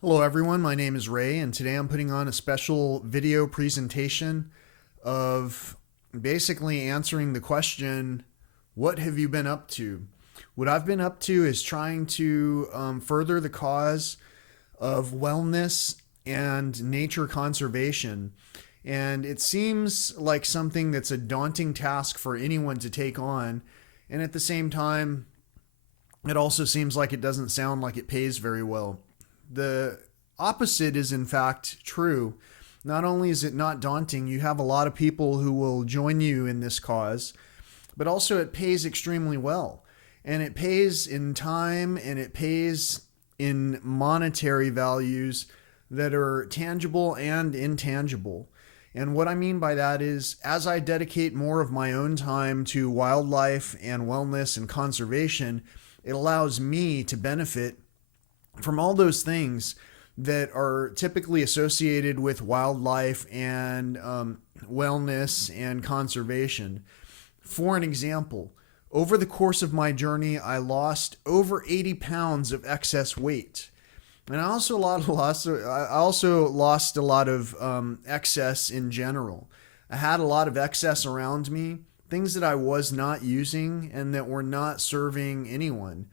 Hello everyone, my name is Ray and today I'm putting on a special video presentation of basically answering the question, what have you been up to? What I've been up to is trying to further the cause of wellness and nature conservation. And it seems like something that's a daunting task for anyone to take on. And at the same time, it also seems like it doesn't sound like it pays very well. The opposite is in fact true. Not only is it not daunting, you have a lot of people who will join you in this cause, but also it pays extremely well. And it pays in time and it pays in monetary values that are tangible and intangible. And what I mean by that is, as I dedicate more of my own time to wildlife and wellness and conservation, it allows me to benefit from all those things that are typically associated with wildlife and wellness and conservation. For an example, over the course of my journey, I lost over 80 pounds of excess weight. And I also lost a lot of excess in general. I had a lot of excess around me, things that I was not using and that were not serving anyone.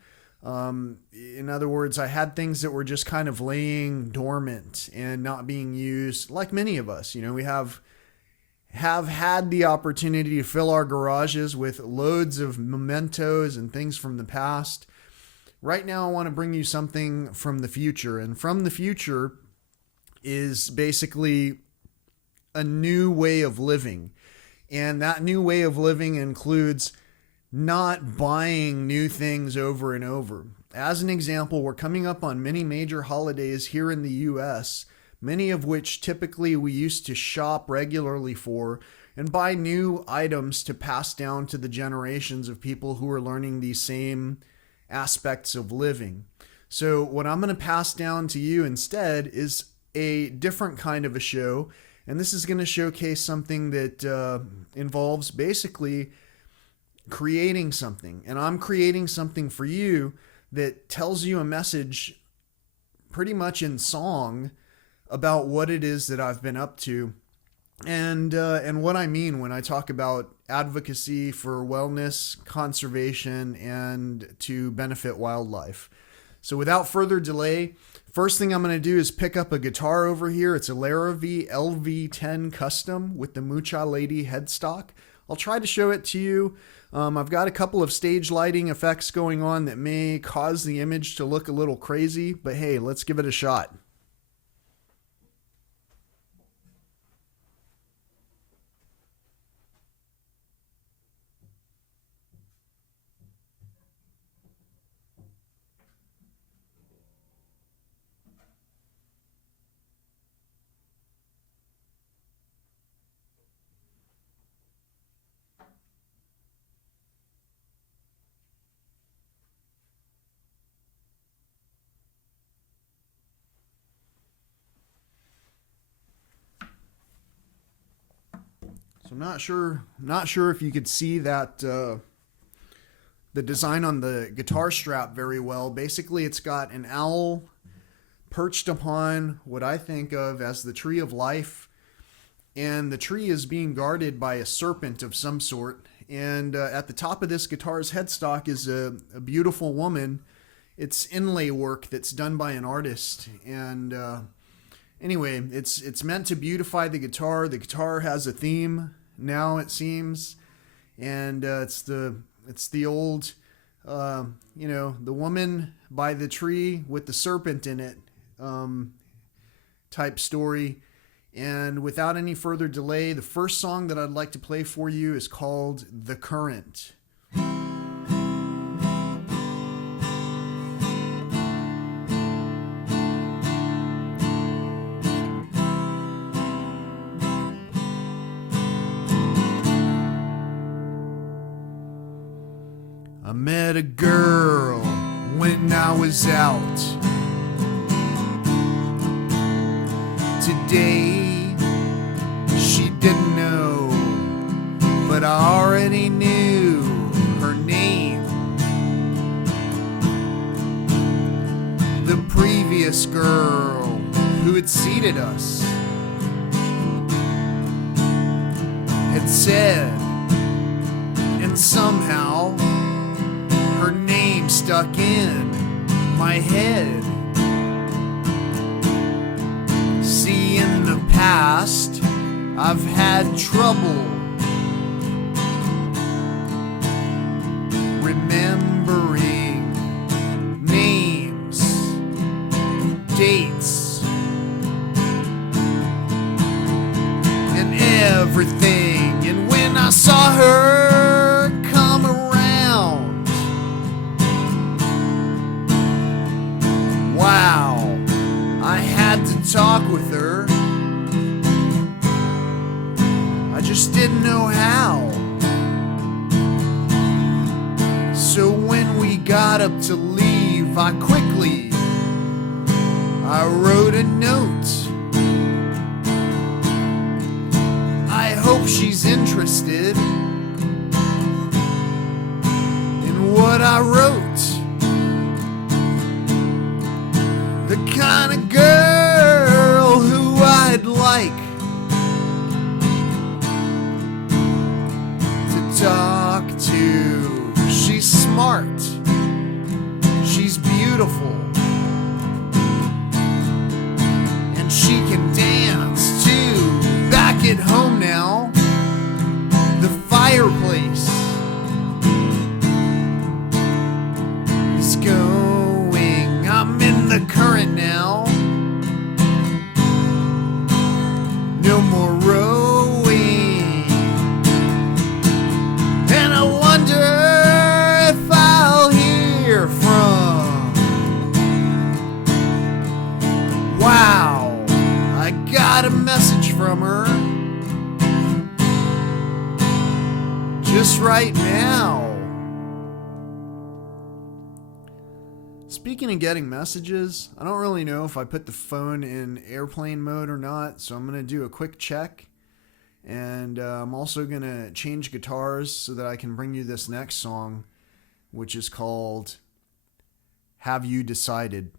In other words, I had things that were just kind of laying dormant and not being used, like many of us. You know, we have had the opportunity to fill our garages with loads of mementos and things from the past. Right now, I want to bring you something from the future. And from the future is basically a new way of living. And that new way of living includes not buying new things over and over. As an example, we're coming up on many major holidays here in the US, many of which typically we used to shop regularly for and buy new items to pass down to the generations of people who are learning these same aspects of living. So what I'm going to pass down to you instead is a different kind of a show, and this is going to showcase something that involves basically creating something. And I'm creating something for you that tells you a message pretty much in song about what it is that I've been up to and what I mean when I talk about advocacy for wellness, conservation, and to benefit wildlife. So without further delay, first thing I'm going to do is pick up a guitar over here. It's a Larrivée LV-10 custom with the Mucha lady headstock. I'll try to show it to you. I've got a couple of stage lighting effects going on that may cause the image to look a little crazy, but hey, let's give it a shot. So I'm not sure if you could see that the design on the guitar strap very well. Basically, it's got an owl perched upon what I think of as the tree of life, and the tree is being guarded by a serpent of some sort. And at the top of this guitar's headstock is a beautiful woman. It's inlay work that's done by an artist, and anyway, it's meant to beautify the guitar. The guitar has a theme now, it seems, and it's the old, the woman by the tree with the serpent in it type story. And without any further delay, the first song that I'd like to play for you is called "The Current." I met a girl when I was out. Today, she didn't know, but I already knew her name. The previous previous girl who had seated us had said, and somehow her name stuck in my head. See, in the past, I've had trouble remembering names, dates, and everything. And when I saw her come around, wow, I had to talk with her. I just didn't know how. So when we got up to leave, I wrote a note. I hope she's interested in what I wrote. The kind of girl who I'd like to talk to. She's smart. She's beautiful. And she can dance too. Back at home now, the fireplace is going. I'm in the current now. No more rowing. And I wonder if I'll hear from. Wow, I got a message from her just right now. Speaking of getting messages, I don't really know if I put the phone in airplane mode or not, so I'm going to do a quick check. And I'm also going to change guitars so that I can bring you this next song, which is called Have You Decided?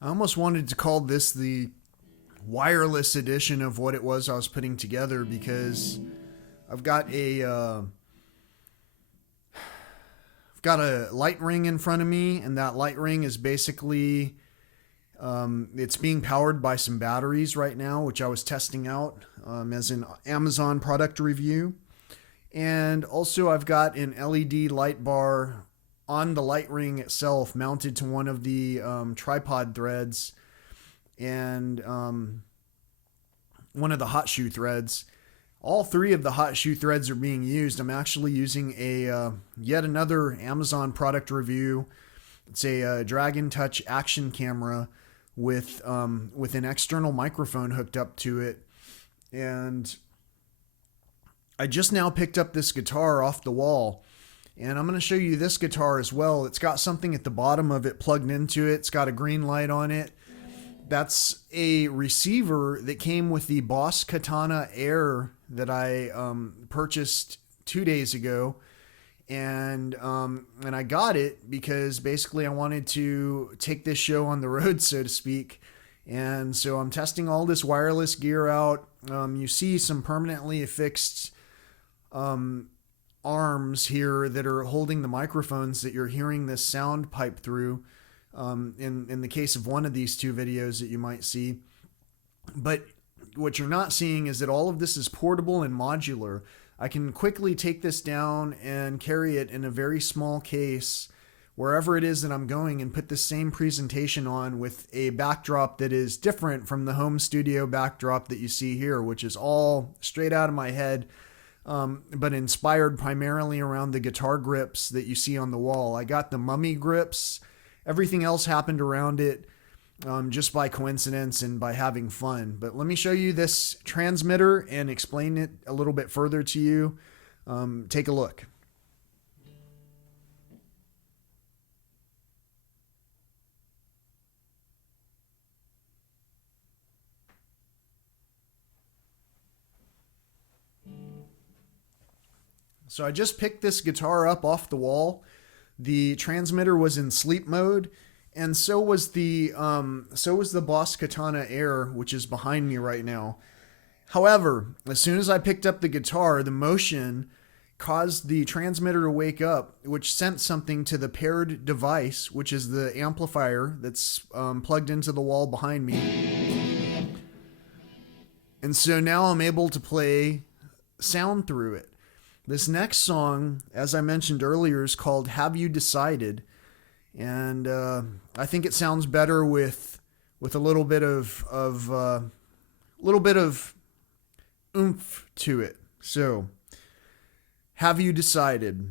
I almost wanted to call this the wireless edition of what it was I was putting together, because I've got a light ring in front of me, and that light ring is basically it's being powered by some batteries right now, which I was testing out as an Amazon product review. And also I've got an LED light bar on the light ring itself mounted to one of the tripod threads and one of the hot shoe threads. All three of the hot shoe threads are being used. I'm actually using a yet another Amazon product review. It's a Dragon Touch action camera with an external microphone hooked up to it. And I just now picked up this guitar off the wall. And I'm going to show you this guitar as well. It's got something at the bottom of it plugged into it. It's got a green light on it. That's a receiver that came with the Boss Katana Air that I purchased 2 days ago. And I got it because basically I wanted to take this show on the road, so to speak. And so I'm testing all this wireless gear out. You see some permanently affixed arms here that are holding the microphones that you're hearing this sound pipe through. In the case of one of these two videos that you might see. But what you're not seeing is that all of this is portable and modular. I can quickly take this down and carry it in a very small case wherever it is that I'm going and put the same presentation on with a backdrop that is different from the home studio backdrop that you see here, which is all straight out of my head, but inspired primarily around the guitar grips that you see on the wall. I got the mummy grips. Everything else happened around it just by coincidence and by having fun. But let me show you this transmitter and explain it a little bit further to you. Take a look. So I just picked this guitar up off the wall. The transmitter was in sleep mode, and so was the Boss Katana Air, which is behind me right now. However, as soon as I picked up the guitar, the motion caused the transmitter to wake up, which sent something to the paired device, which is the amplifier that's plugged into the wall behind me. And so now I'm able to play sound through it. This next song, as I mentioned earlier, is called Have You Decided? And I think it sounds better with a little bit of oomph to it. So, have you decided?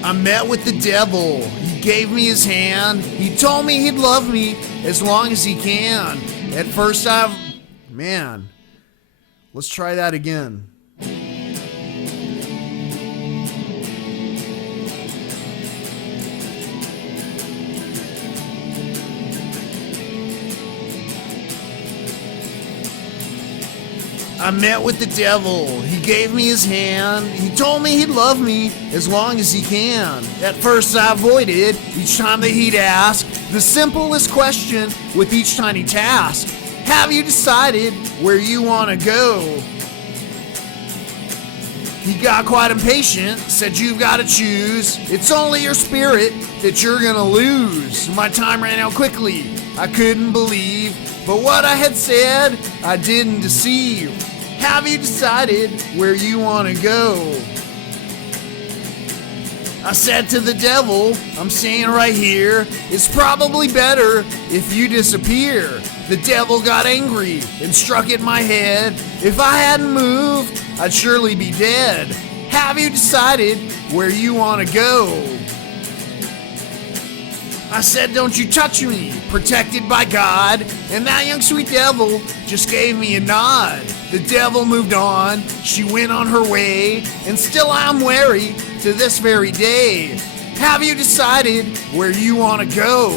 I met with the devil. He gave me his hand. He told me he'd love me as long as he can. At first man, let's try that again. I met with the devil. He gave me his hand. He told me he'd love me as long as he can. At first I avoided each time that he'd ask the simplest question with each tiny task. Have you decided where you want to go? He got quite impatient, said you've got to choose. It's only your spirit that you're gonna lose. My time ran out quickly. I couldn't believe, but what I had said, I didn't deceive. Have you decided where you want to go? I said to the devil, I'm saying right here, it's probably better if you disappear. The devil got angry and struck at my head. If I hadn't moved, I'd surely be dead. Have you decided where you want to go? I said, don't you touch me, protected by God. And that young sweet devil just gave me a nod. The devil moved on, she went on her way, and still I'm wary to this very day. Have you decided where you want to go?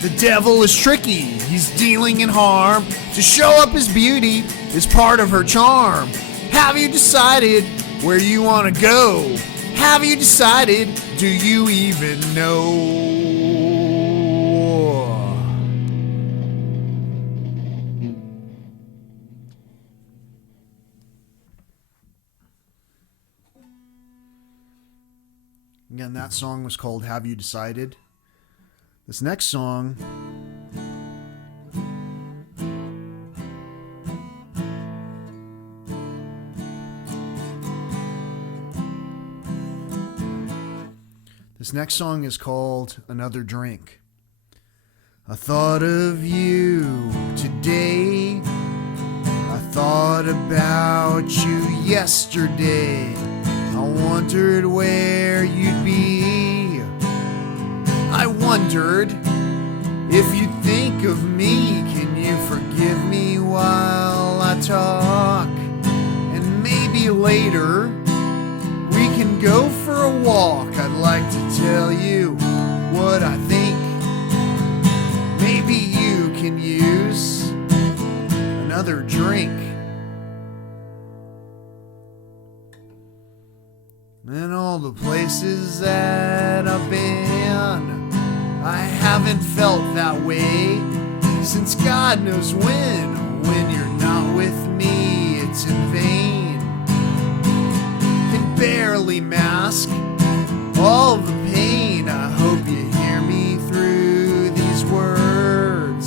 The devil is tricky, he's dealing in harm. To show up his beauty is part of her charm. Have you decided where you want to go? Have you decided, do you even know? Again, that song was called Have You Decided? This next song is called Another Drink. I thought of you today. I thought about you yesterday. I wondered where you'd be. I wondered if you think of me. Can you forgive me while I talk? And maybe later we can go for a walk. I'd like to tell you what I think. Maybe you can use another drink. And all the places that I've been, I haven't felt that way since God knows when. When you're not with me, it's in vain. Can barely mask all the pain. I hope you hear me through these words.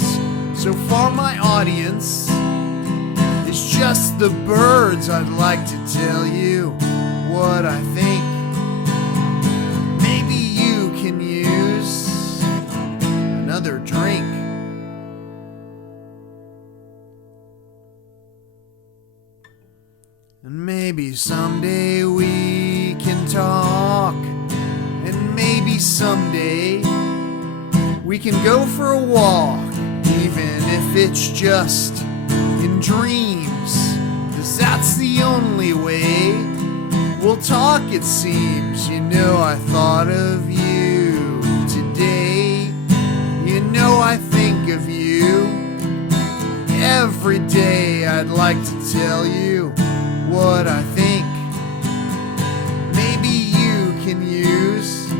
So far my audience is just the birds. I'd like to tell you what I think. Maybe you can use another drink. And maybe someday we can talk. someday we can go for a walk, even if it's just in dreams, 'cause that's the only way we'll talk, it seems. You know, I thought of you today. You know, I think of you every day. I'd like to tell you what I think. Maybe you can use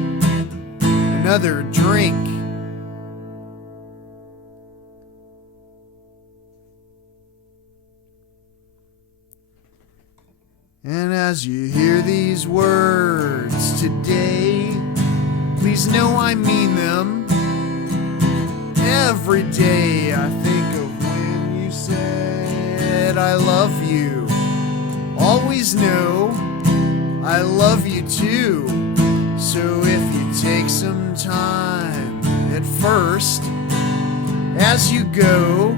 another drink. And as you hear these words today, please know I mean them. Every day I think of when you said I love you. Always know I love you too. So if you take some time at first, as you go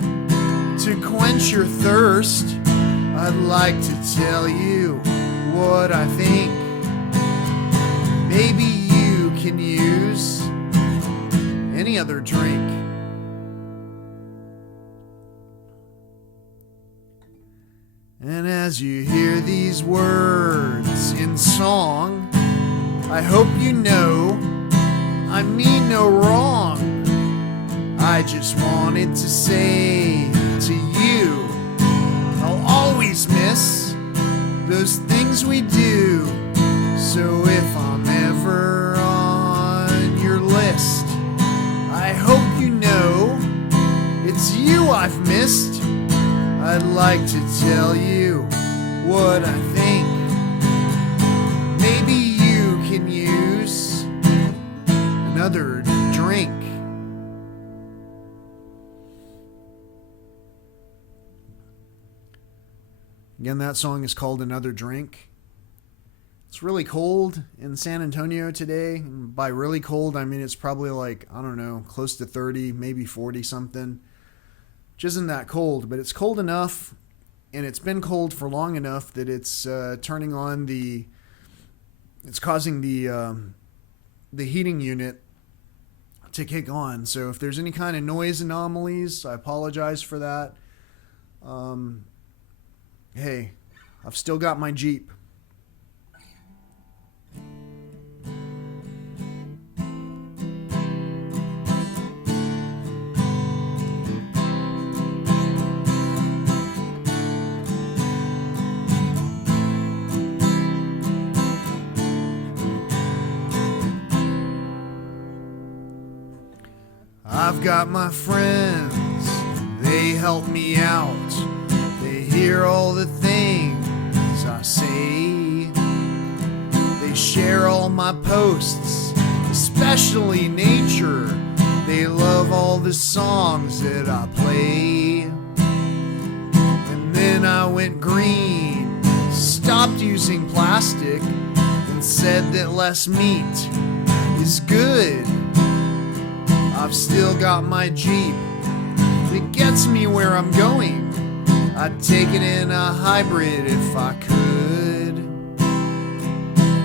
to quench your thirst, I'd like to tell you what I think. Maybe you can use any other drink. And as you hear these words in song, I hope you know I mean no wrong. I just wanted to say to you, I'll always miss those things we do. So if I'm ever on your list, I hope you know it's you I've missed. I'd like to tell you what I think. Maybe you can use another drink. Again, that song is called Another Drink. It's really cold in San Antonio today. And by really cold, I mean it's probably like, I don't know, close to 30, maybe 40 something. Which isn't that cold, but it's cold enough, and it's been cold for long enough that it's turning on it's causing the heating unit to kick on. So if there's any kind of noise anomalies, I apologize for that. Hey, I've still got my Jeep. I've got my friends, they help me out. They hear all the things I say. They share all my posts, especially nature. They love all the songs that I play. And then I went green, stopped using plastic, and said that less meat is good. I've still got my Jeep that gets me where I'm going. I'd take it in a hybrid if I could.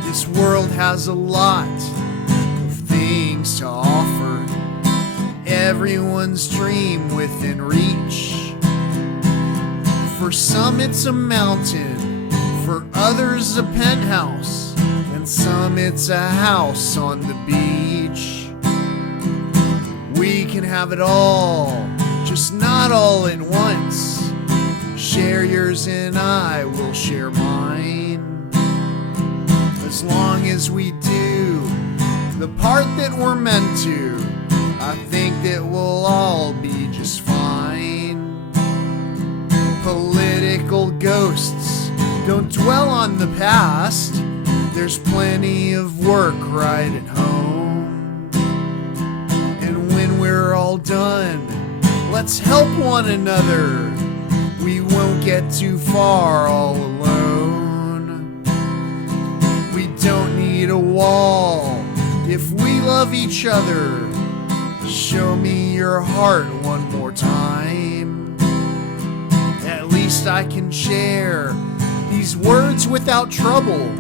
This world has a lot of things to offer. Everyone's dream within reach. For some it's a mountain, for others a penthouse, and some it's a house on the beach. We can have it all, just not all at once. Share yours and I will share mine. As long as we do the part that we're meant to, I think that we'll all be just fine. Political ghosts don't dwell on the past. There's plenty of work right at home. When we're all done, let's help one another. We won't get too far all alone. We don't need a wall if we love each other. Show me your heart one more time. At least I can share these words without trouble,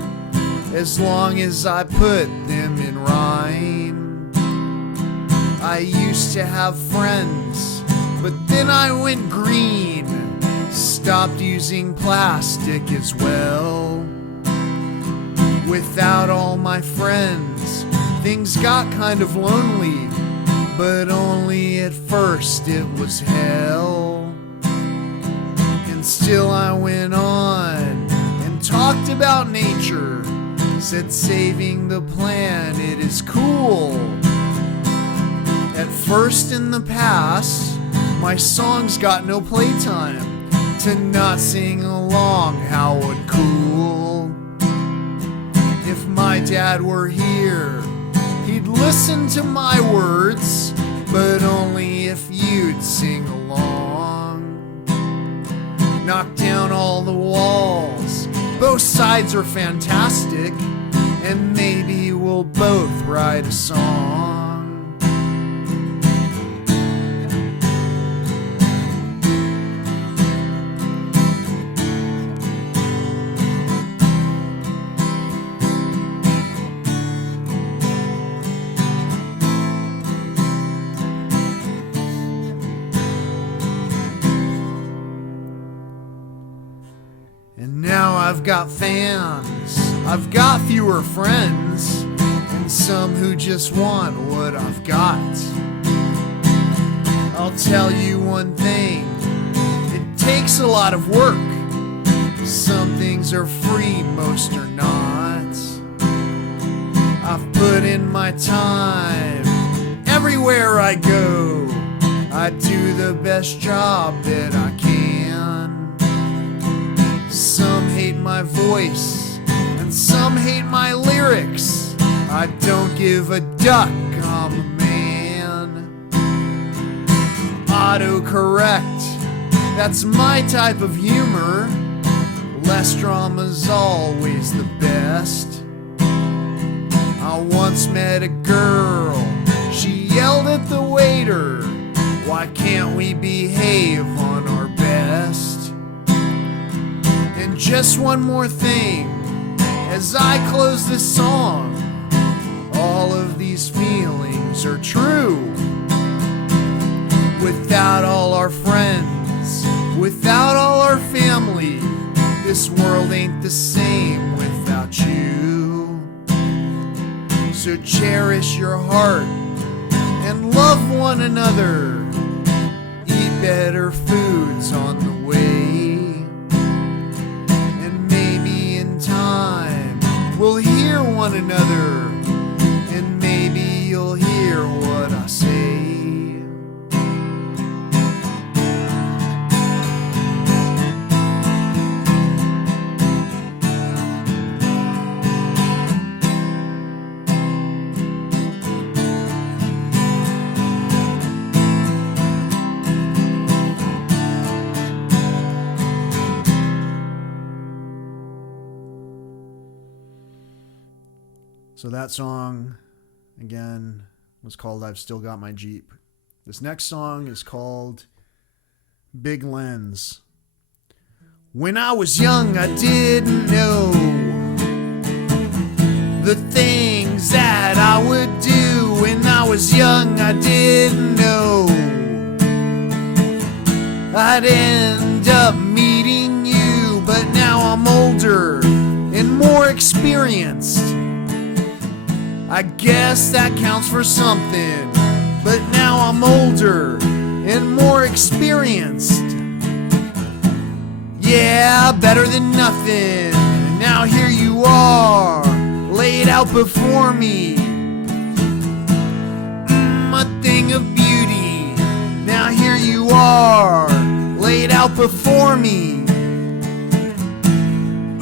as long as I put them in in rhyme. I used to have friends, but then I went green. Stopped using plastic as well. Without all my friends, things got kind of lonely, but only at first it was hell. And still I went on and talked about nature, said saving the planet is cool. At first in the past, my songs got no playtime. To not sing along, how uncool. If my dad were here, he'd listen to my words, but only if you'd sing along. Knock down all the walls, both sides are fantastic, and maybe we'll both write a song. And now I've got fans, I've got fewer friends, and some who just want what I've got. I'll tell you one thing, it takes a lot of work. Some things are free, most are not. I've put in my time, everywhere I go, I do the best job that I can. Some hate my voice, and some hate my lyrics. I don't give a duck, I'm a man. Autocorrect, that's my type of humor. Less drama's always the best. I once met a girl, she yelled at the waiter, why can't we behave on our best? And just one more thing, as I close this song, all of these feelings are true. Without all our friends, without all our family, this world ain't the same without you. So cherish your heart and love one another. Eat better foods on the way. We'll hear one another, and maybe you'll hear what I say. So that song, again, was called I've Still Got My Jeep. This next song is called Big Lens. When I was young, I didn't know the things that I would do. When I was young, I didn't know I'd end up meeting you. But now I'm older and more experienced. I guess that counts for something, but now I'm older and more experienced. Yeah, better than nothing. And now here you are, laid out before me. A thing of beauty. Now here you are, laid out before me.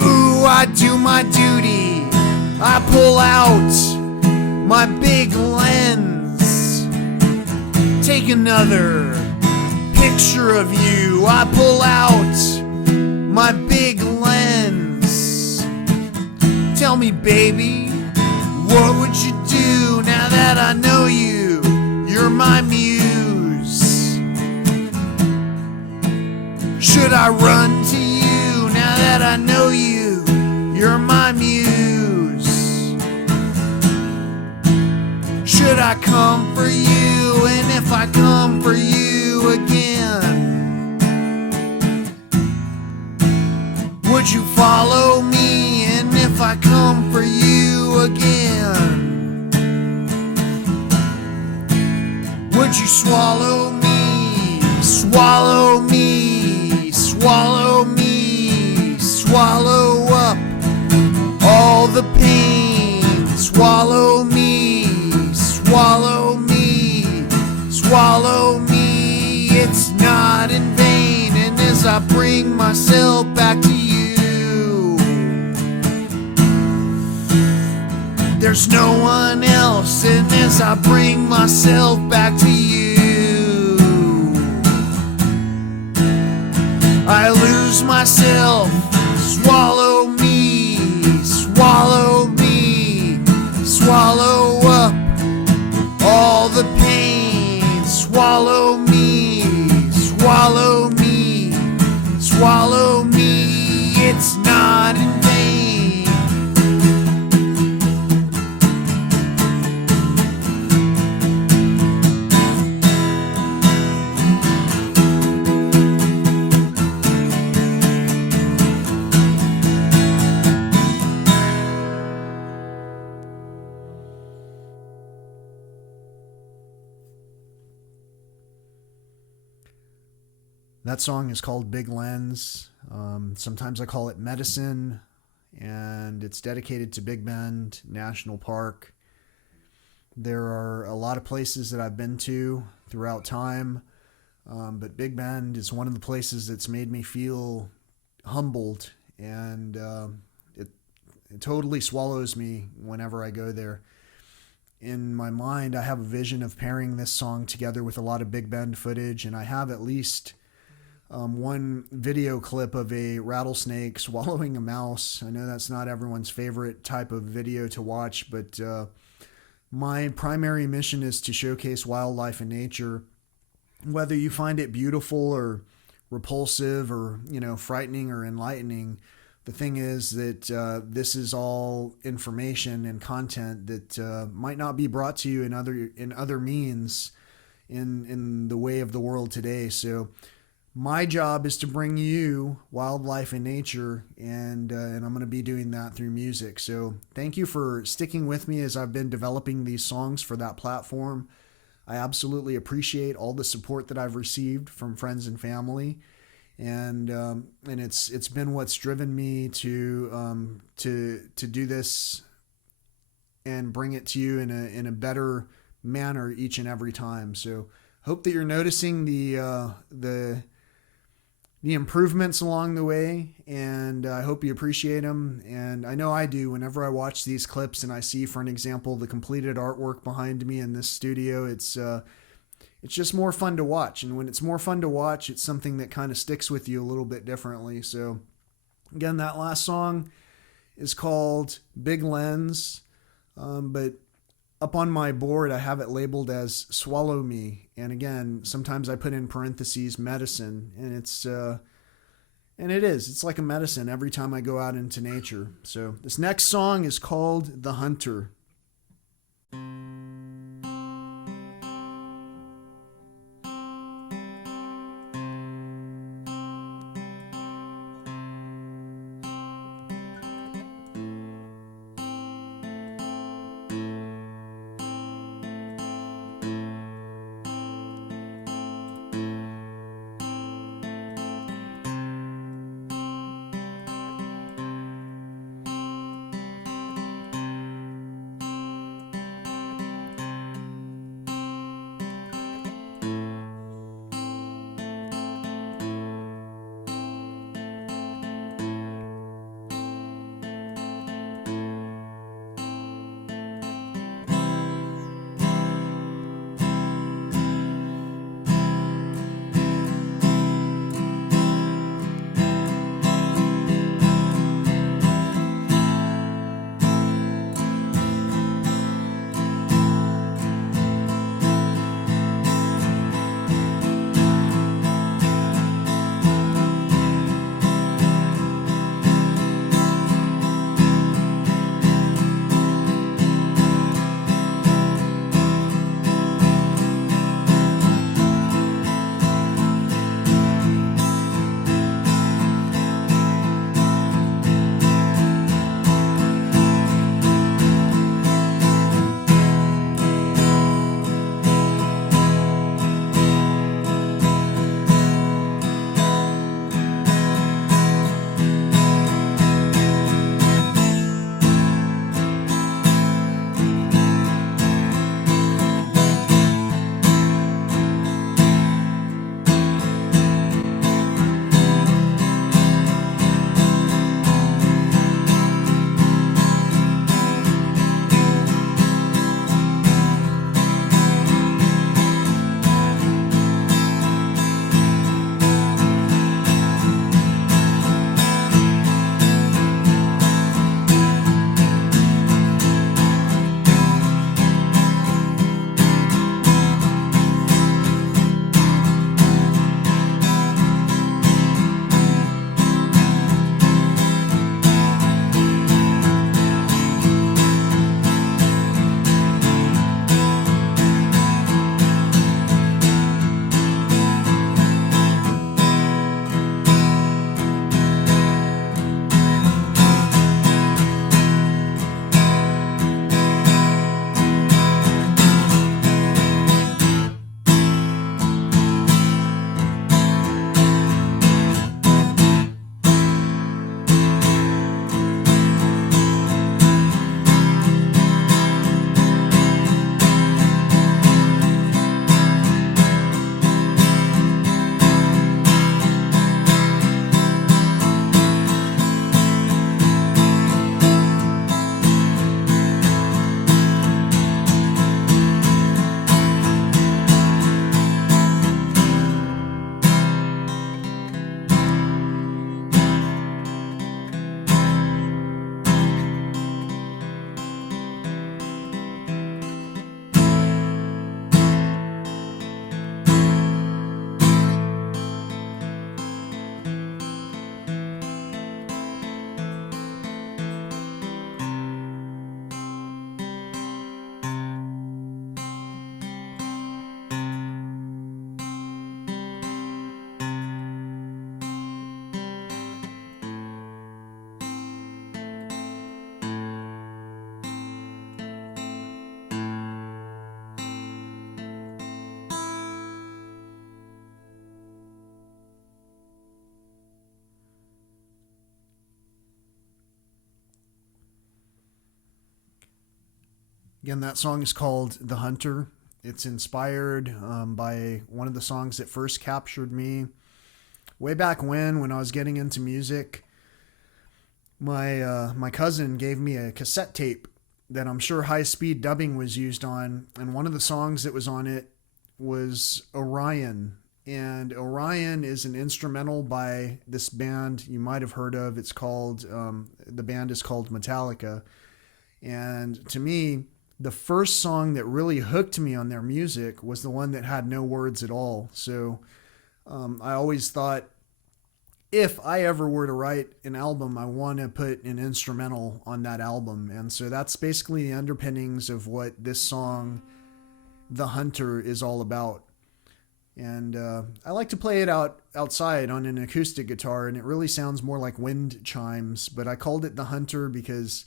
Ooh, I do my duty. I pull out my big lens, take another picture of you. I pull out my big lens. Tell me, baby, what would you do now that I know you? You're my muse. Should I run to you now that I know you? You're my muse. come for you, and if I come for you again, would you follow me? And if I come for you again, would you swallow me, swallow me, swallow me, swallow up all the pain, swallow me, swallow me, swallow me. It's not in vain, and as I bring myself back to you, there's no one else, and as I bring myself back to you, I lose myself. Swallow me, swallow me, swallow up all the pain, swallow me, swallow me, swallow me. It's not in vain. That song is called Big Lens. Sometimes I call it Medicine, and it's dedicated to Big Bend National Park. There are a lot of places that I've been to throughout time, but Big Bend is one of the places that's made me feel humbled, and it totally swallows me whenever I go there. In my mind, I have a vision of pairing this song together with a lot of Big Bend footage, and I have at least one video clip of a rattlesnake swallowing a mouse. I know that's not everyone's favorite type of video to watch, but my primary mission is to showcase wildlife and nature, whether you find it beautiful or repulsive or, frightening or enlightening. The thing is that this is all information and content that might not be brought to you in other means in the way of the world today. So my job is to bring you wildlife and nature, and I'm going to be doing that through music. So thank you for sticking with me as I've been developing these songs for that platform. I absolutely appreciate all the support that I've received from friends and family, and it's been what's driven me to do this and bring it to you in a better manner each and every time. So hope that you're noticing the improvements along the way, and I hope you appreciate them. And I know I do. Whenever I watch these clips and I see, for an example, the completed artwork behind me in this studio, it's just more fun to watch. And when it's more fun to watch, it's something that kind of sticks with you a little bit differently. So again, that last song is called Big Lens, but up on my board, I have it labeled as Swallow Me. And again, sometimes I put in parentheses medicine, and it's like a medicine every time I go out into nature. So this next song is called The Hunter. Again, that song is called The Hunter. It's inspired by one of the songs that first captured me way back when I was getting into music. My cousin gave me a cassette tape that I'm sure high speed dubbing was used on, and one of the songs that was on it was Orion. And Orion is an instrumental by this band you might have heard of. It's called the band is called Metallica. And to me, the first song that really hooked me on their music was the one that had no words at all. So I always thought, if I ever were to write an album, I want to put an instrumental on that album. And so that's basically the underpinnings of what this song, The Hunter, is all about. And I like to play it outside on an acoustic guitar, and it really sounds more like wind chimes. But I called it The Hunter because,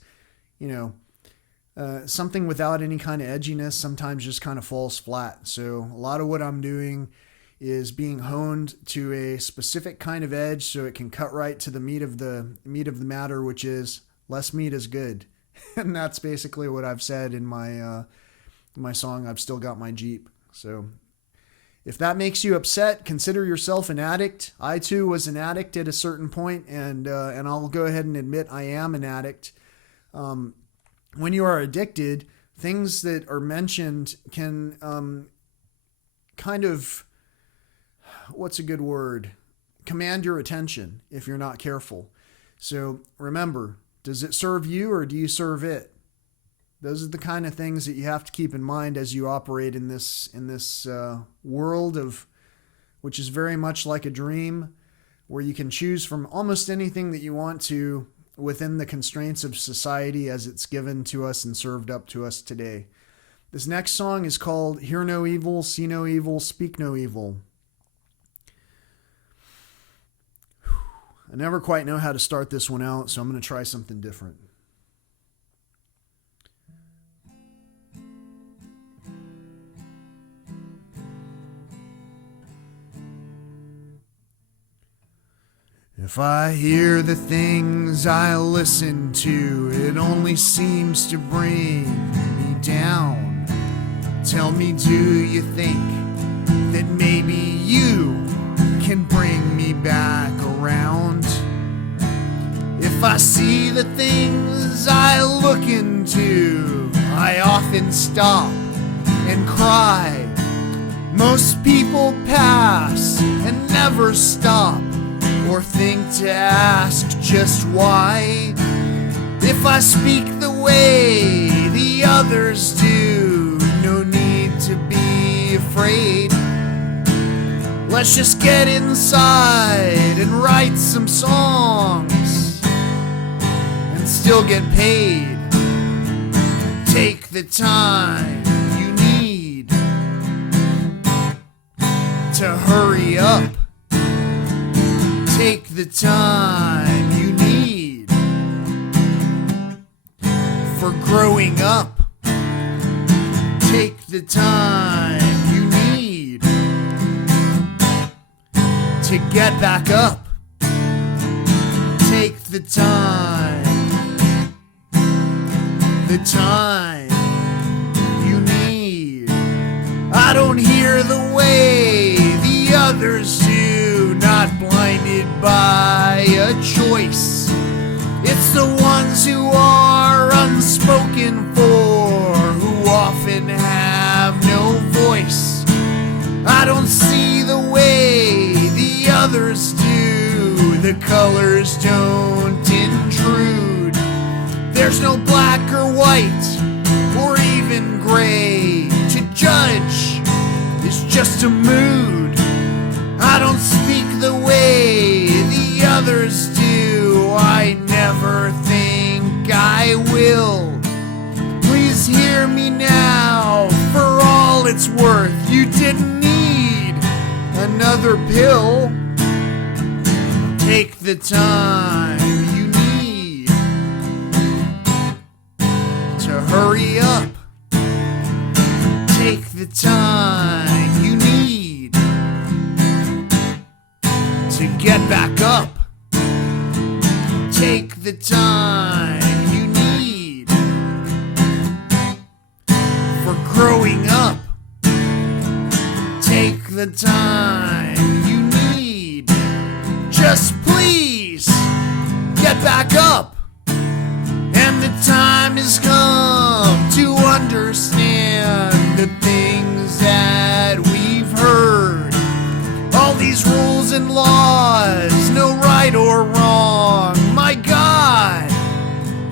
something without any kind of edginess sometimes just kind of falls flat. So a lot of what I'm doing is being honed to a specific kind of edge so it can cut right to the meat of the matter, which is less meat is good. And that's basically what I've said in my song, I've Still Got My Jeep. So if that makes you upset, consider yourself an addict. I too was an addict at a certain point, and I'll go ahead and admit I am an addict. When you are addicted, things that are mentioned can kind of, what's a good word? Command your attention if you're not careful. So remember, does it serve you or do you serve it? Those are the kind of things that you have to keep in mind as you operate in this world of, which is very much like a dream, where you can choose from almost anything that you want to within the constraints of society as it's given to us and served up to us today. This next song is called Hear No Evil, See No Evil, Speak No Evil. I never quite know how to start this one out, so I'm going to try something different. If I hear the things I listen to, it only seems to bring me down. Tell me, do you think that maybe you can bring me back around? If I see the things I look into, I often stop and cry. Most people pass and never stop or think to ask just why. If I speak the way the others do, no need to be afraid. Let's just get inside and write some songs and still get paid. Take the time you need to hurry up. Take the time you need for growing up. Take the time you need to get back up. Take the time you need. I don't hear the way the others do, not blinded by a choice. It's the ones who are unspoken for, who often have no voice. I don't see the way the others do, the colors don't intrude. There's no black or white, or even gray. To judge is just a mood. I don't speak the way the others do. I never think I will. Please hear me now, for all it's worth. You didn't need another pill. Take the time you need to hurry up. Take the time you need to get back up. Take the time you need the time you need. Just please get back up. And the time has come to understand the things that we've heard. All these rules and laws, no right or wrong. My God,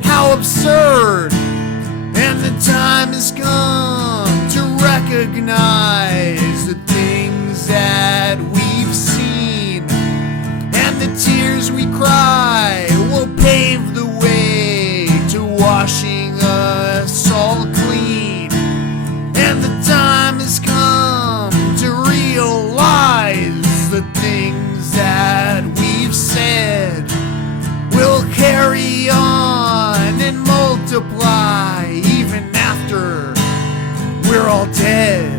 how absurd. And the time has come to recognize the things that we've seen. And the tears we cry will pave the way to washing us all clean. And the time has come to realize the things that we've said will carry on and multiply even after we're all dead.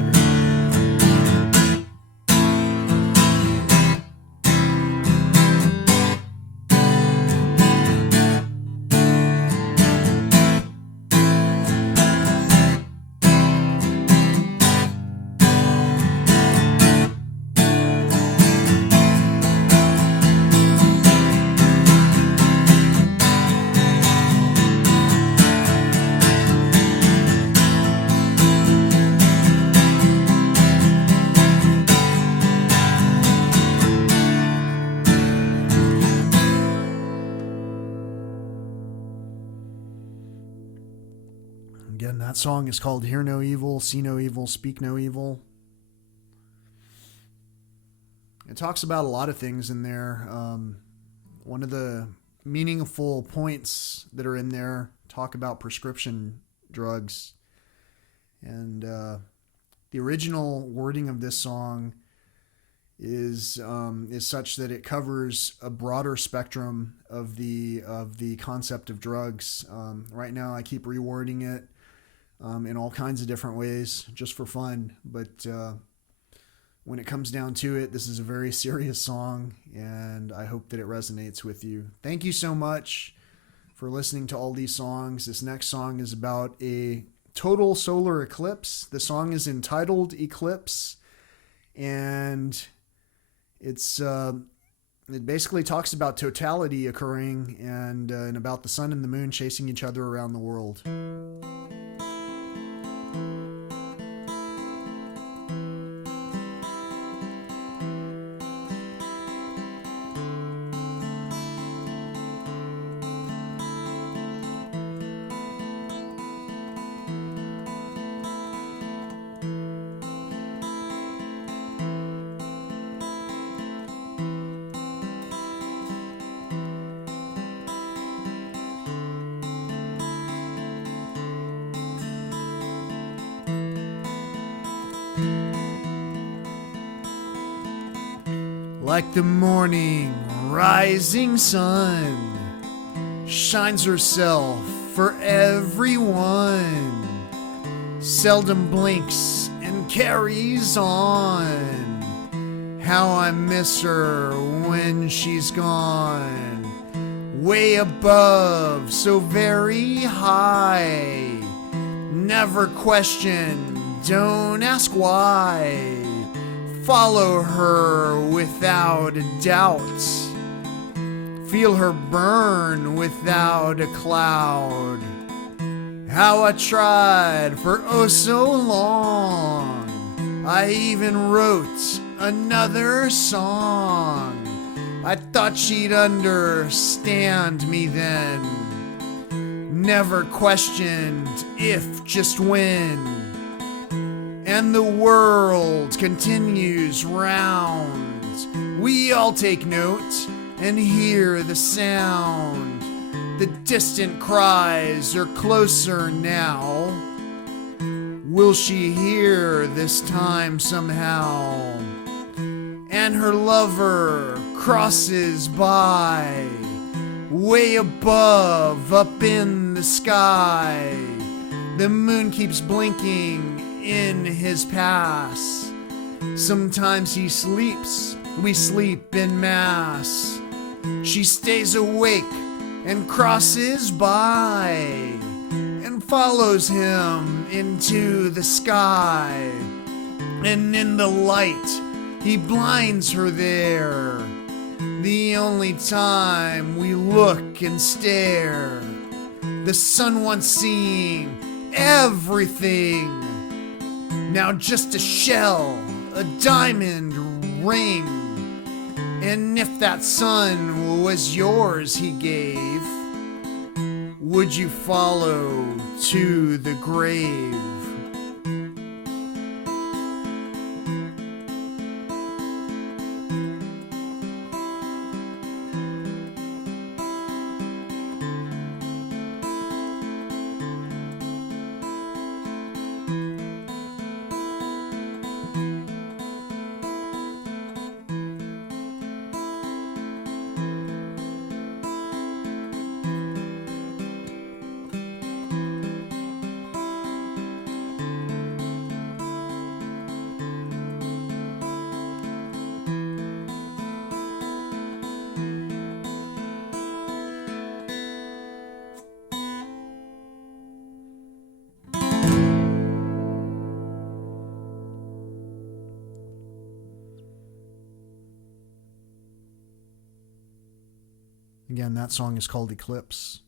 Again, that song is called Hear No Evil, See No Evil, Speak No Evil. It talks about a lot of things in there. One of the meaningful points that are in there talk about prescription drugs. And the original wording of this song is such that it covers a broader spectrum of the concept of drugs. Right now, I keep rewording it in all kinds of different ways, just for fun. But when it comes down to it, this is a very serious song, and I hope that it resonates with you. Thank you so much for listening to all these songs. This next song is about a total solar eclipse. The song is entitled Eclipse, and it basically talks about totality occurring and about the sun and the moon chasing each other around the world. Like the morning rising sun shines herself for everyone, seldom blinks and carries on. How I miss her when she's gone, way above, so very high. Never question, don't ask why. Follow her without a doubt. Feel her burn without a cloud. How I tried for oh so long. I even wrote another song. I thought she'd understand me then. Never questioned if, just when. And the world continues round. We all take note and hear the sound. The distant cries are closer now. Will she hear this time somehow? And her lover crosses by, way above, up in the sky. The moon keeps blinking in his pass. Sometimes he sleeps, we sleep in mass. She stays awake and crosses by and follows him into the sky. And in the light he blinds her there. The only time we look and stare. The sun once seeing everything, now just a shell, a diamond ring. And if that sun was yours he gave, would you follow to the grave? Again, that song is called Eclipse.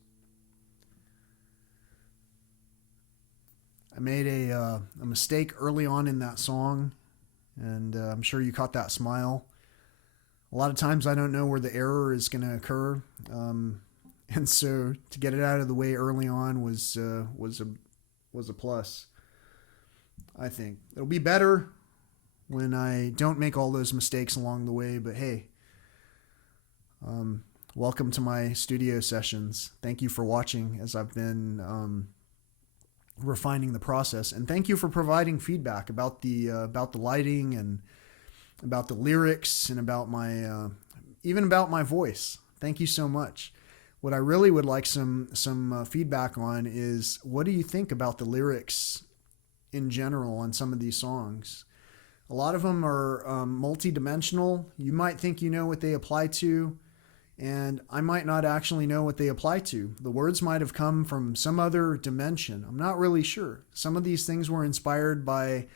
I made a mistake early on in that song, and I'm sure you caught that smile. A lot of times I don't know where the error is going to occur, and so to get it out of the way early on was a plus. I think it'll be better when I don't make all those mistakes along the way. But hey, welcome to my studio sessions. Thank you for watching as I've been refining the process, and thank you for providing feedback about the lighting and about the lyrics and about my even about my voice. Thank you so much. What I really would like some feedback on is, what do you think about the lyrics in general on some of these songs? A lot of them are multi-dimensional. You might think you know what they apply to, and I might not actually know what they apply to. The words might have come from some other dimension. I'm not really sure. Some of these things were inspired by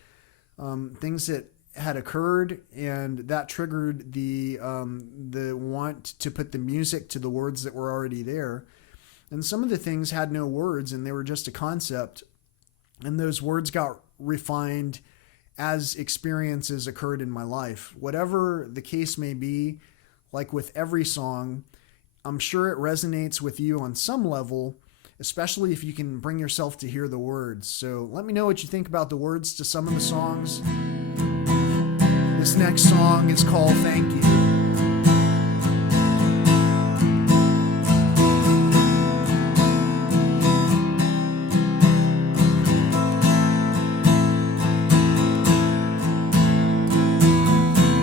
things that had occurred, and that triggered the want to put the music to the words that were already there. And some of the things had no words, and they were just a concept, and those words got refined as experiences occurred in my life. Whatever the case may be, like with every song, I'm sure it resonates with you on some level, especially if you can bring yourself to hear the words. So let me know what you think about the words to some of the songs. This next song is called Thank You.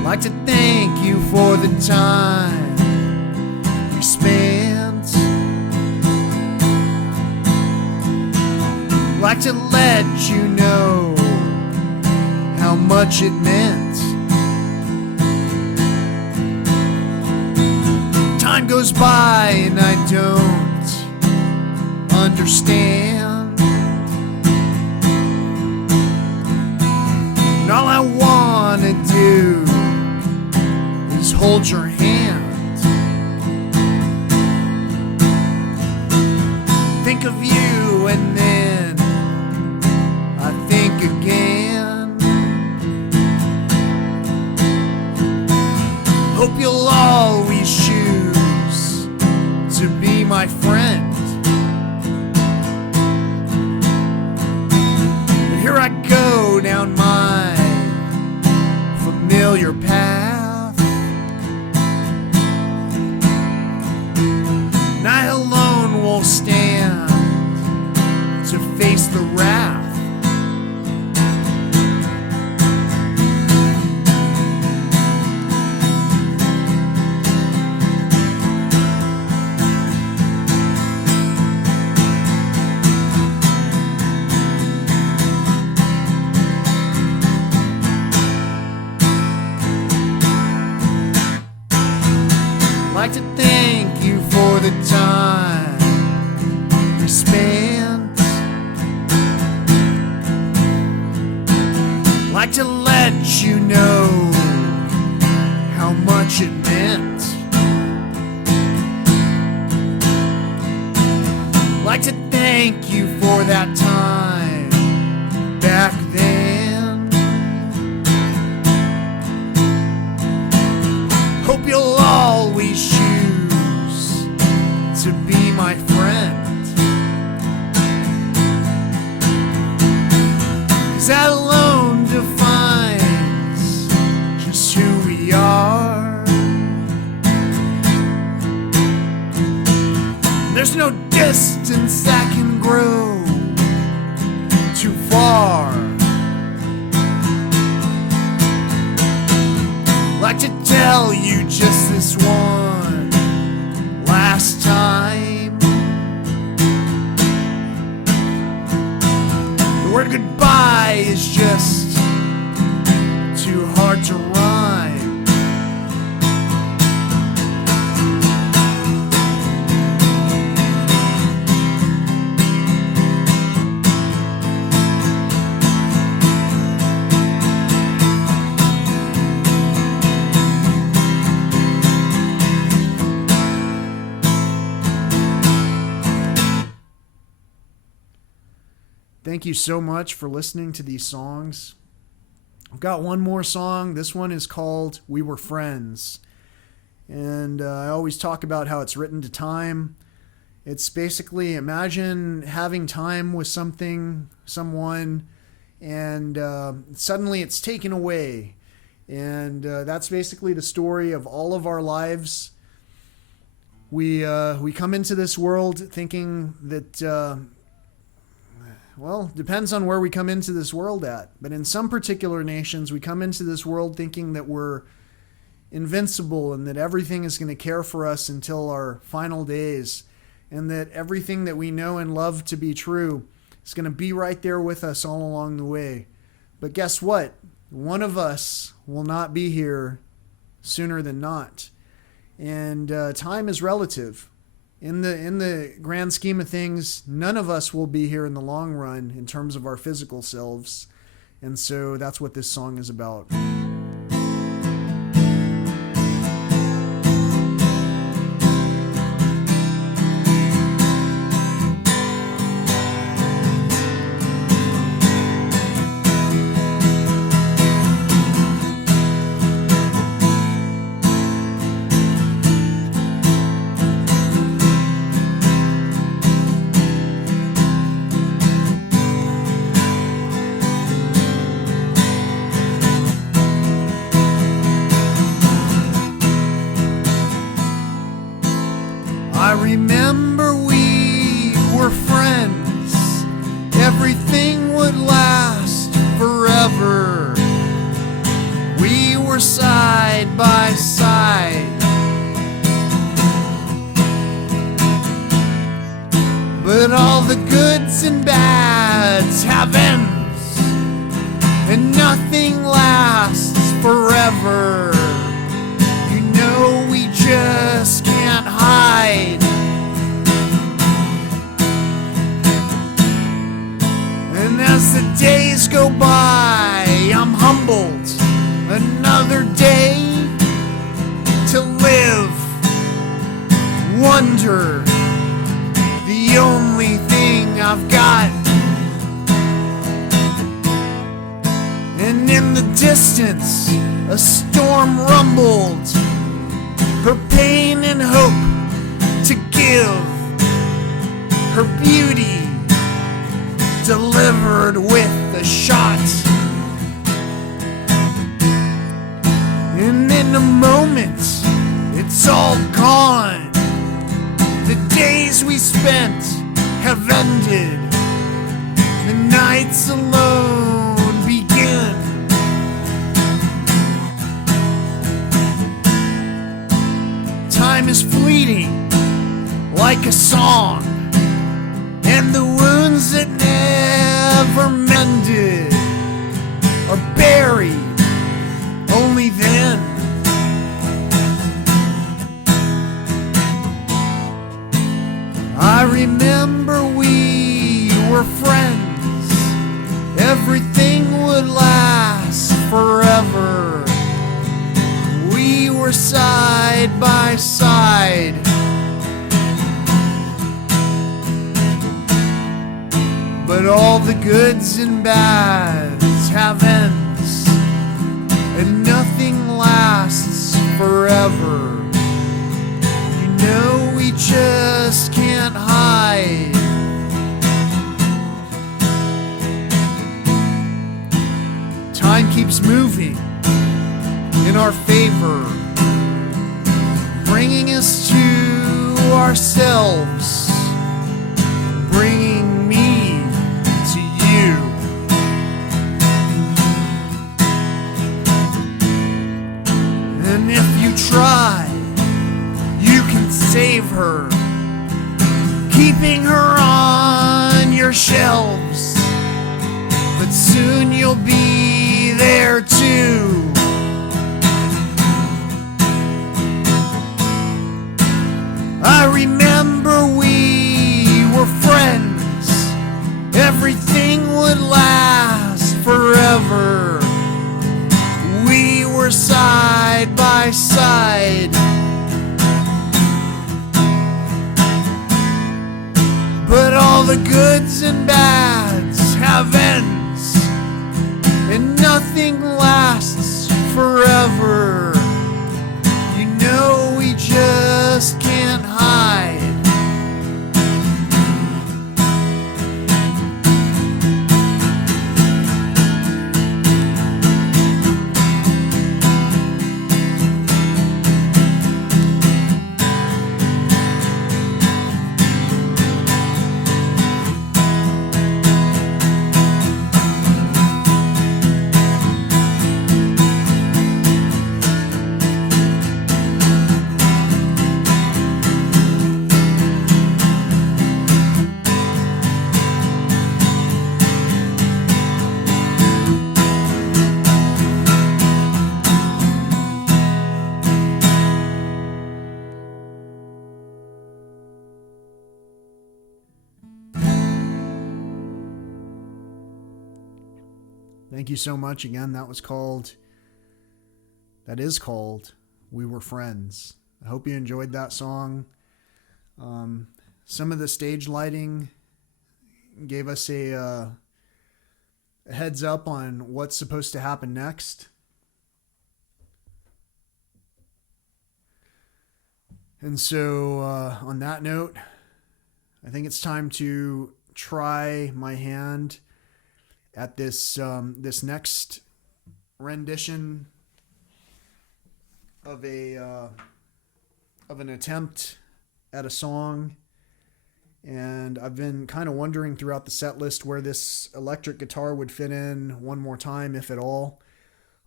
Like to thank you for the time we spent. Like to let you know how much it meant. Time goes by and I don't understand, and all I wanna do is hold your hand, think of you, and then I think again. Hope you'll always choose to be my friend. But here I go down my familiar path, and I alone will stand to face the wrath. Like to thank you for the time we spent. Like to let you know much it meant. Like to thank you for that time back then. Hope you'll always choose to be my friend. 'Cause that alone defines just who we are. There's no distance that can grow too far. Like to tell you just this one last time. The word goodbye is just too hard to rhyme. Thank you so much for listening to these songs. I've got one more song. This one is called We Were Friends. And I always talk about how it's written to time. It's basically, imagine having time with someone, and suddenly it's taken away. And that's basically the story of all of our lives. We come into this world thinking that... well, depends on where we come into this world at. But in some particular nations, we come into this world thinking that we're invincible and that everything is going to care for us until our final days, and that everything that we know and love to be true is going to be right there with us all along the way. But guess what? One of us will not be here sooner than not. And time is relative. In the grand scheme of things, none of us will be here in the long run in terms of our physical selves. And so that's what this song is about. I remember we were friends. Everything would last forever. We were side by side. But all the goods and bads have ends, and nothing lasts forever. You know we just can't hide. And as the days go by, I'm humbled. Another day to live, wonder, the only thing I've got. And in the distance, a storm rumbled, her pain and hope to give, her beauty delivered with a shot. And in a moment, it's all gone. The days we spent have ended. The nights alone begin. Time is fleeting like a song, and the wounds that never mended are buried only then. I remember we were friends. Everything would last forever. We were were side by side. But all the goods and bads have ends, and nothing lasts forever. You know we just can't hide. Time keeps moving in our favor, bringing us to ourselves, bringing me to you. And if you try, you can save her, keeping her on your shelves, but soon you'll be there too. I remember we were friends, everything would last forever. We were side by side, but all the goods and bads have ends, and nothing lasts forever. You know we just can't hide. Thank you so much. Again, that is called We Were Friends. I hope you enjoyed that song. Some of the stage lighting gave us a heads up on what's supposed to happen next. And so on that note, I think it's time to try my hand at this next rendition of an attempt at a song. And I've been kind of wondering throughout the set list where this electric guitar would fit in one more time, if at all.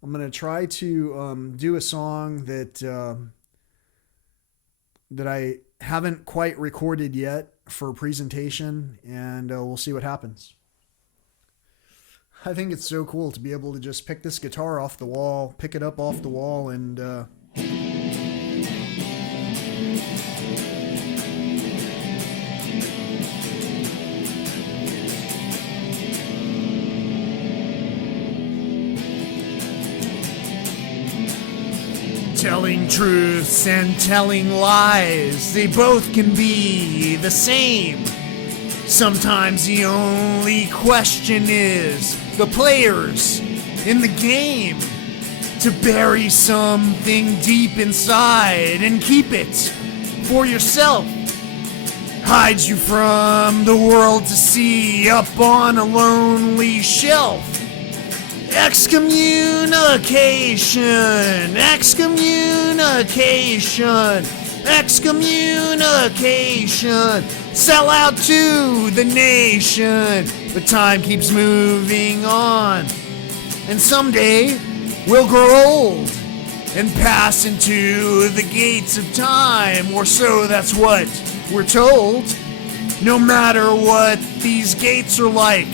I'm going to try to do a song that I haven't quite recorded yet for presentation, and we'll see what happens. I think it's so cool to be able to just pick this guitar off the wall, pick it up off the wall, and telling truths and telling lies, they both can be the same. Sometimes the only question is the players in the game to bury something deep inside and keep it for yourself. Hides you from the world to see up on a lonely shelf. Excommunication, excommunication, excommunication. Sell out to the nation, but time keeps moving on. And someday we'll grow old and pass into the gates of time, or so that's what we're told. No matter what these gates are like,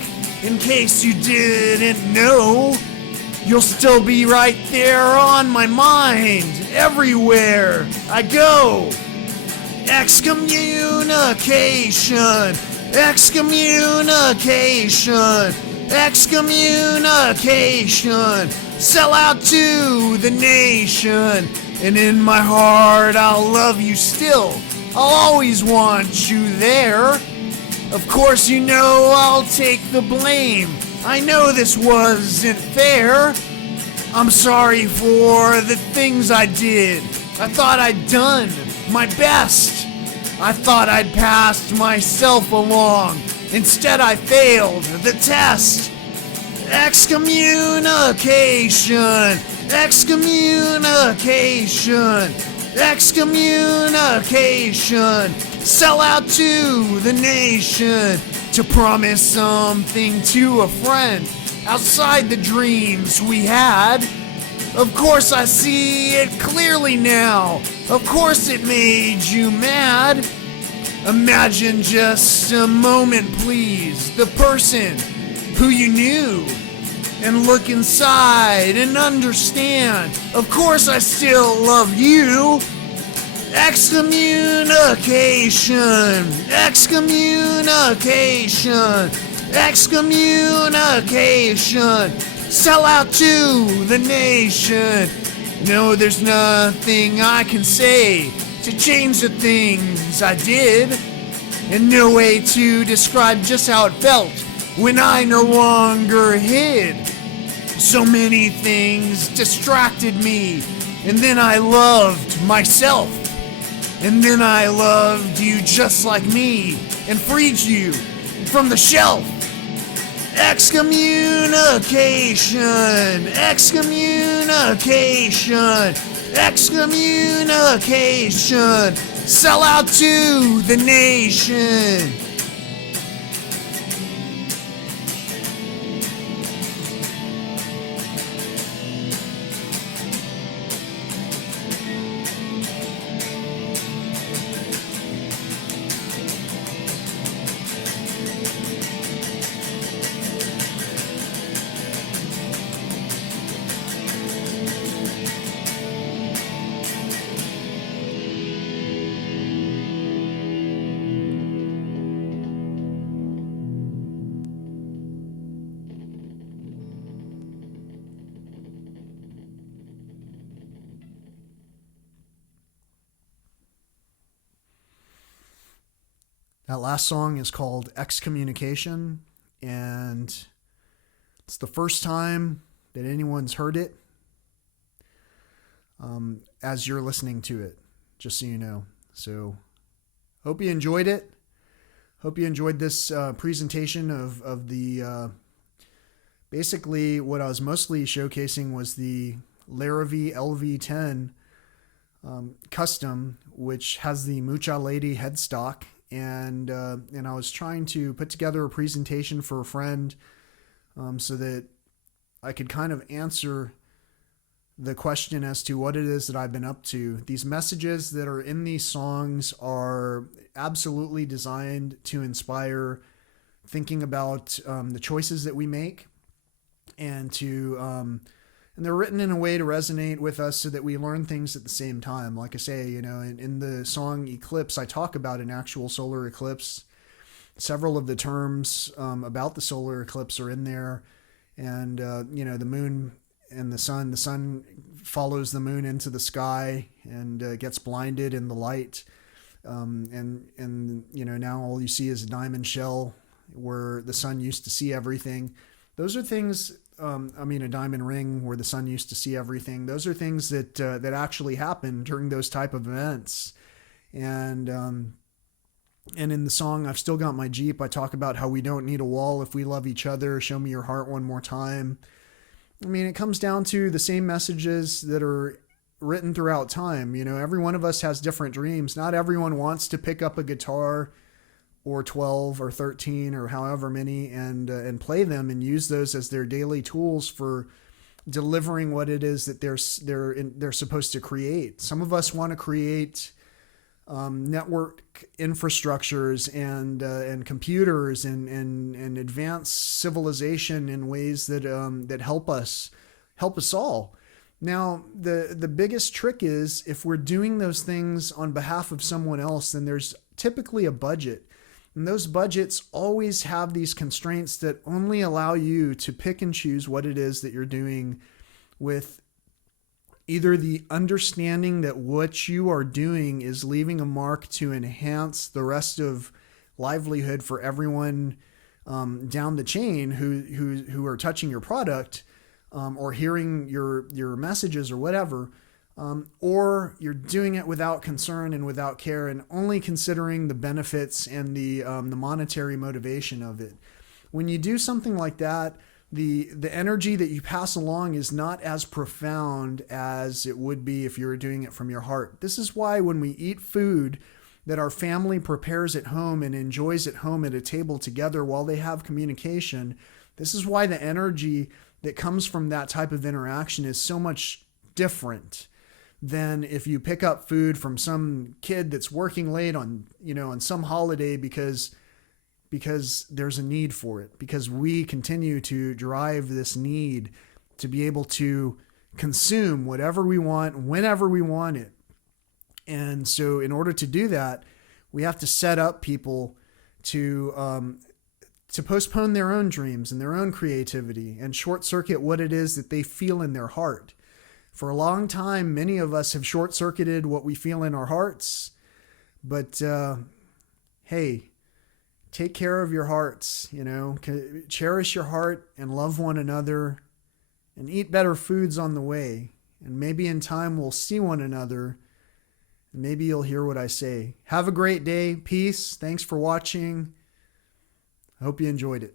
in case you didn't know, you'll still be right there on my mind everywhere I go. Excommunication, excommunication, excommunication. Sell out to the nation, And in my heart, I'll love you still. I'll always want you there. Of course, you know I'll take the blame. I know this wasn't fair. I'm sorry for the things I did. I thought I'd done my best. I thought I'd passed myself along. Instead, I failed the test. Excommunication. Excommunication. Excommunication. Sell out to the nation to promise something to a friend outside the dreams we had. Of course I see it clearly now. Of course it made you mad. Imagine just a moment, please, the person who you knew, and look inside and understand. Of course I still love you. Excommunication. Excommunication. Excommunication. Sell out to the nation. No, there's nothing I can say to change the things I did, and no way to describe just how it felt when I no longer hid. So many things distracted me, and then I loved myself, and then I loved you just like me and freed you from the shelf. Excommunication. Excommunication. Excommunication. Sell out to the nation. That last song is called Excommunication, and it's the first time that anyone's heard it as you're listening to it, just so you know. So hope you enjoyed it. Hope you enjoyed this presentation of the basically what I was mostly showcasing was the Larrivée LV-10 custom, which has the Mucha lady headstock. And I was trying to put together a presentation for a friend so that I could kind of answer the question as to what it is that I've been up to. These messages that are in these songs are absolutely designed to inspire thinking about the choices that we make, and and they're written in a way to resonate with us so that we learn things at the same time. Like I say, in the song Eclipse, I talk about an actual solar eclipse. Several of the terms about the solar eclipse are in there. And, the moon and the sun follows the moon into the sky and gets blinded in the light. Now all you see is a diamond shell where the sun used to see everything. Those are things... a diamond ring where the sun used to see everything. Those are things that actually happen during those type of events. And in the song, I've Still Got My Jeep, I talk about how we don't need a wall if we love each other. Show me your heart one more time. It comes down to the same messages that are written throughout time. Every one of us has different dreams. Not everyone wants to pick up a guitar or 12 or 13 or however many and play them and use those as their daily tools for delivering what it is that they're supposed to create. Some of us want to create network infrastructures and computers and advanced civilization in ways that help us all. Now, the biggest trick is if we're doing those things on behalf of someone else, then there's typically a budget. And those budgets always have these constraints that only allow you to pick and choose what it is that you're doing with Either the understanding that what you are doing is leaving a mark to enhance the rest of livelihood for everyone down the chain who are touching your product, or hearing your messages or whatever, or you're doing it without concern and without care and only considering the benefits and the monetary motivation of it. When you do something like that, the energy that you pass along is not as profound as it would be if you were doing it from your heart. This is why when we eat food that our family prepares at home and enjoys at home at a table together while they have communication, this is why the energy that comes from that type of interaction is so much different than if you pick up food from some kid that's working late on some holiday because there's a need for it, because we continue to drive this need to be able to consume whatever we want whenever we want it. And so in order to do that, we have to set up people to postpone their own dreams and their own creativity and short circuit what it is that they feel in their heart. For a long time, many of us have short circuited what we feel in our hearts. But hey, take care of your hearts, cherish your heart and love one another and eat better foods on the way. And maybe in time we'll see one another. Maybe you'll hear what I say. Have a great day. Peace. Thanks for watching. I hope you enjoyed it.